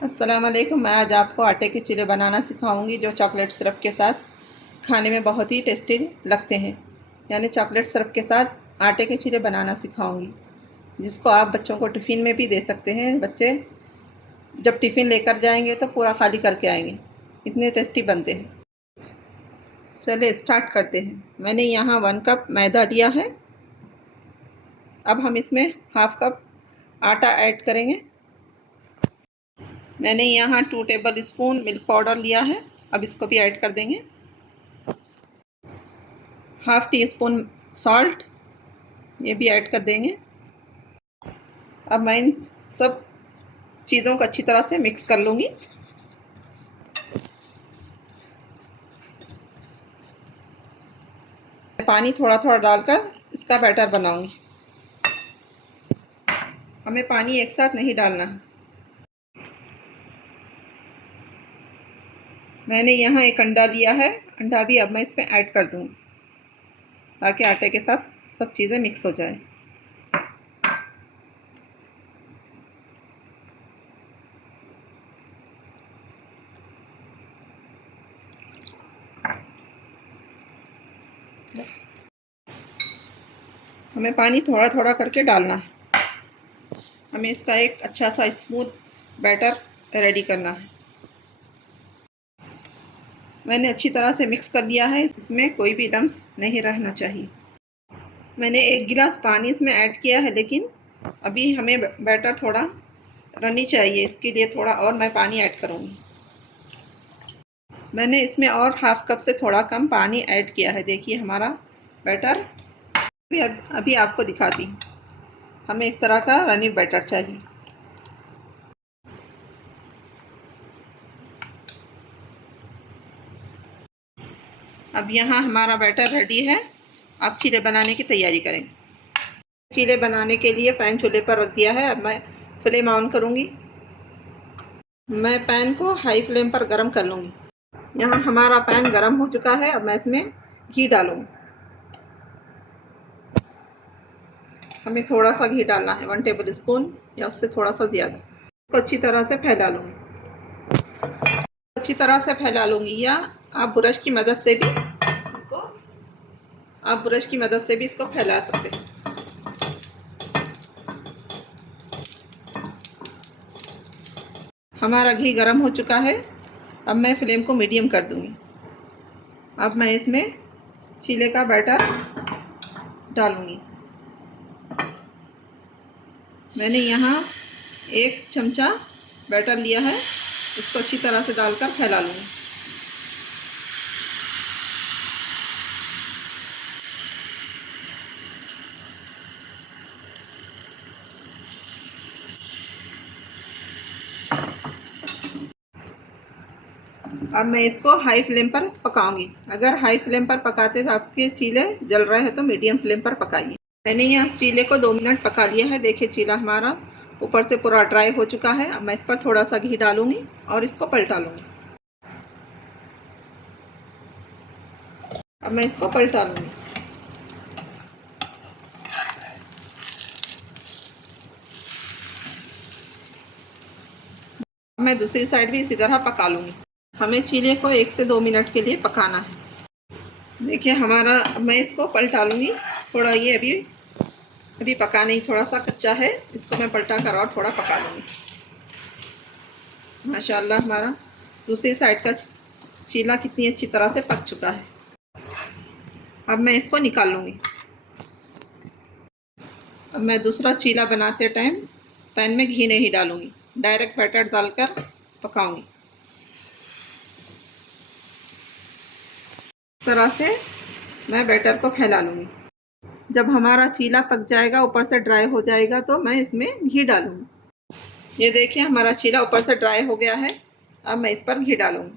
अस्सलाम वालेकुम। मैं आज आपको आटे के चिले बनाना सिखाऊंगी जो चॉकलेट सिरप के साथ खाने में बहुत ही टेस्टी लगते हैं। यानी चॉकलेट सिरप के साथ आटे के चिले बनाना सिखाऊंगी, जिसको आप बच्चों को टिफ़िन में भी दे सकते हैं। बच्चे जब टिफ़िन लेकर जाएंगे तो पूरा खाली करके आएंगे, इतने टेस्टी बनते हैं। चलिए स्टार्ट करते हैं। मैंने यहाँ 1 कप मैदा लिया है। अब हम इसमें हाफ़ कप आटा ऐड करेंगे। मैंने यहाँ 2 टेबल स्पून मिल्क पाउडर लिया है। अब इसको भी ऐड कर देंगे। हाफ़ टी स्पून सॉल्ट, ये भी ऐड कर देंगे। अब मैं इन सब चीज़ों को अच्छी तरह से मिक्स कर लूँगी। पानी थोड़ा थोड़ा डालकर इसका बैटर बनाऊँगी। हमें पानी एक साथ नहीं डालना है। मैंने यहाँ एक अंडा लिया है। अंडा भी अब मैं इसमें ऐड कर दूँगी ताकि आटे के साथ सब चीज़ें मिक्स हो जाए। बस हमें पानी थोड़ा थोड़ा करके डालना है। हमें इसका एक अच्छा सा स्मूथ बैटर रेडी करना है। मैंने अच्छी तरह से मिक्स कर लिया है। इसमें कोई भी लम्स नहीं रहना चाहिए। मैंने 1 गिलास पानी इसमें ऐड किया है, लेकिन अभी हमें बैटर थोड़ा रनी चाहिए, इसके लिए थोड़ा और मैं पानी ऐड करूँगी। मैंने इसमें और हाफ़ कप से थोड़ा कम पानी ऐड किया है। देखिए हमारा बैटर अभी आपको दिखाती हूँ। हमें इस तरह का रनी बैटर चाहिए। अब यहाँ हमारा बैटर रेडी है। अब चीले बनाने की तैयारी करें। चीले बनाने के लिए पैन चूल्हे पर रख दिया है। अब मैं फ्लेम ऑन करूँगी। मैं पैन को हाई फ्लेम पर गरम कर लूँगी। यहाँ हमारा पैन गरम हो चुका है। अब मैं इसमें घी डालूँगी। हमें थोड़ा सा घी डालना है, 1 टेबल स्पून या उससे थोड़ा सा ज़्यादा। इसको अच्छी तरह से फैला लूँगी। अच्छी तरह से फैला लूँगी, या आप ब्रश की मदद से भी इसको फैला सकते हैं। हमारा घी गर्म हो चुका है। अब मैं फ्लेम को मीडियम कर दूँगी। अब मैं इसमें चीले का बैटर डालूँगी। मैंने यहाँ 1 चमचा बैटर लिया है। इसको अच्छी तरह से डालकर फैला लूँगी। अब मैं इसको हाई फ्लेम पर पकाऊंगी। अगर हाई फ्लेम पर पकाते तो आपके चीले जल रहे हैं तो मीडियम फ्लेम पर पकाइए। मैंने यहाँ चीले को 2 मिनट पका लिया है। देखिए चीला हमारा ऊपर से पूरा ड्राई हो चुका है। अब मैं इस पर थोड़ा सा घी डालूंगी और इसको पलटा लूँगी। अब मैं इसको पलटा लूँगी। मैं दूसरी साइड भी इसी तरह पका लूँगी। हमें चीले को 1 से 2 मिनट के लिए पकाना है। देखिए हमारा, अब मैं इसको पलटा लूँगी। थोड़ा ये अभी पका नहीं, थोड़ा सा कच्चा है। इसको मैं पलटा कर और थोड़ा पका लूँगी। माशाल्लाह हमारा दूसरी साइड का चीला कितनी अच्छी तरह से पक चुका है। अब मैं इसको निकाल लूँगी। अब मैं दूसरा चीला बनाते टाइम पैन में घी नहीं डालूँगी, डायरेक्ट बैटर डालकर पकाऊँगी। इस तरह से मैं बैटर को फैला लूँगी। जब हमारा चीला पक जाएगा, ऊपर से ड्राई हो जाएगा, तो मैं इसमें घी डालूँगी। ये देखिए हमारा चीला ऊपर से ड्राई हो गया है। अब मैं इस पर घी डालूँगी।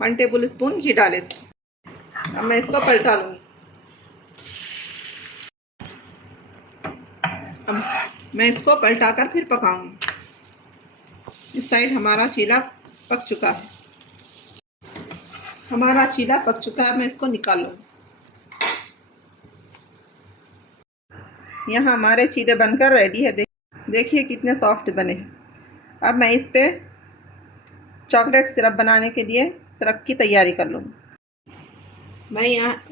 1 टेबल स्पून घी डाले इसमें। अब मैं इसको पलटा लूँगी। अब मैं इसको पलटा कर फिर पकाऊँगी। इस साइड हमारा चीला पक चुका है। हमारा चीला पक चुका है। मैं इसको निकाल लूँगी। यहाँ हमारे चीले बनकर रेडी है। देखिए कितने सॉफ्ट बने। अब मैं इस पे चॉकलेट सिरप बनाने के लिए सिरप की तैयारी कर लूँगी।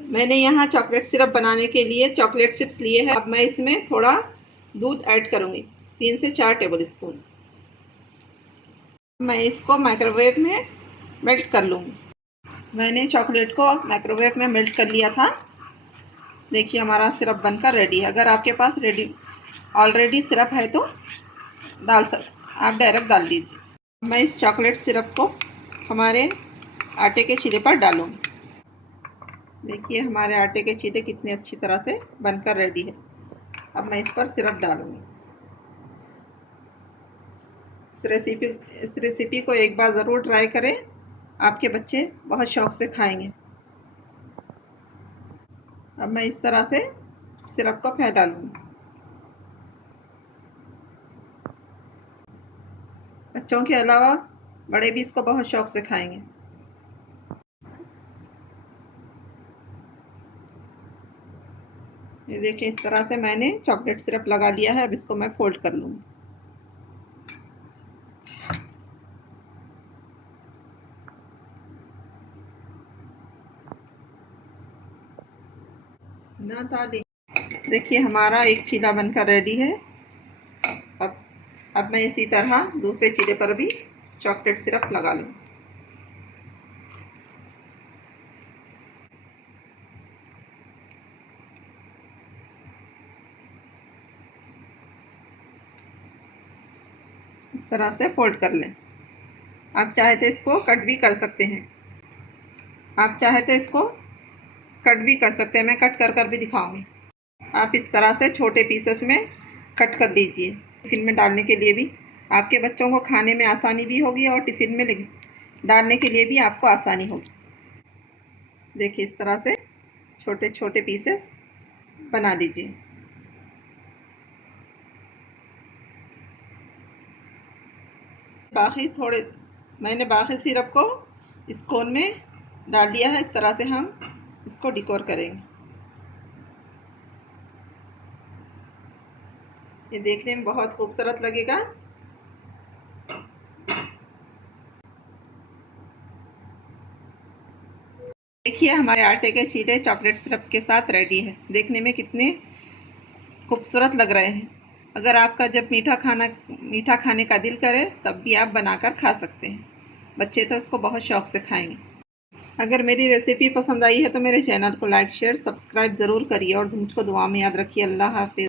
मैंने यहाँ चॉकलेट सिरप बनाने के लिए चॉकलेट चिप्स लिए हैं। अब मैं इसमें थोड़ा दूध ऐड करूँगी, 3 से 4 टेबल स्पून। मैं इसको माइक्रोवेव में मेल्ट कर लूँगी। मैंने चॉकलेट को माइक्रोवेव में मेल्ट कर लिया था। देखिए हमारा सिरप बनकर रेडी है। अगर आपके पास ऑलरेडी सिरप है तो आप डायरेक्ट डाल दीजिए। मैं इस चॉकलेट सिरप को हमारे आटे के चीले पर डालूँगी। देखिए हमारे आटे के चीले कितने अच्छी तरह से बनकर रेडी है। अब मैं इस पर सिरप डालूँगी। इस रेसिपी को एक बार ज़रूर ट्राई करें, आपके बच्चे बहुत शौक़ से खाएंगे। अब मैं इस तरह से सिरप को फैला लूँगी। बच्चों के अलावा बड़े भी इसको बहुत शौक़ से खाएंगे। ये देखिए इस तरह से मैंने चॉकलेट सिरप लगा लिया है। अब इसको मैं फोल्ड कर लूँगी। ना ताली। देखिए हमारा एक चीला बनकर रेडी है। अब मैं इसी तरह दूसरे चीले पर भी चॉकलेट सिरप लगा लूँ। इस तरह से फोल्ड कर लें। आप चाहे तो इसको कट भी कर सकते हैं। मैं कट कर भी दिखाऊंगी। आप इस तरह से छोटे पीसेस में कट कर लीजिए। टिफ़िन में डालने के लिए भी आपके बच्चों को खाने में आसानी भी होगी और टिफ़िन में डालने के लिए भी आपको आसानी होगी। देखिए इस तरह से छोटे छोटे पीसेस बना लीजिए। मैंने बाकी सिरप को इस कोन में डाल दिया है। इस तरह से हम इसको डेकोर करेंगे। ये देखने में बहुत खूबसूरत लगेगा। देखिए हमारे आटे के चीले चॉकलेट सिरप के साथ रेडी है। देखने में कितने खूबसूरत लग रहे हैं। अगर आपका जब मीठा खाने का दिल करे तब भी आप बनाकर खा सकते हैं। बच्चे तो इसको बहुत शौक़ से खाएंगे। अगर मेरी रेसिपी पसंद आई है तो मेरे चैनल को लाइक शेयर सब्सक्राइब ज़रूर करिए और मुझको दुआ में याद रखिए। अल्लाह हाफ़िज़।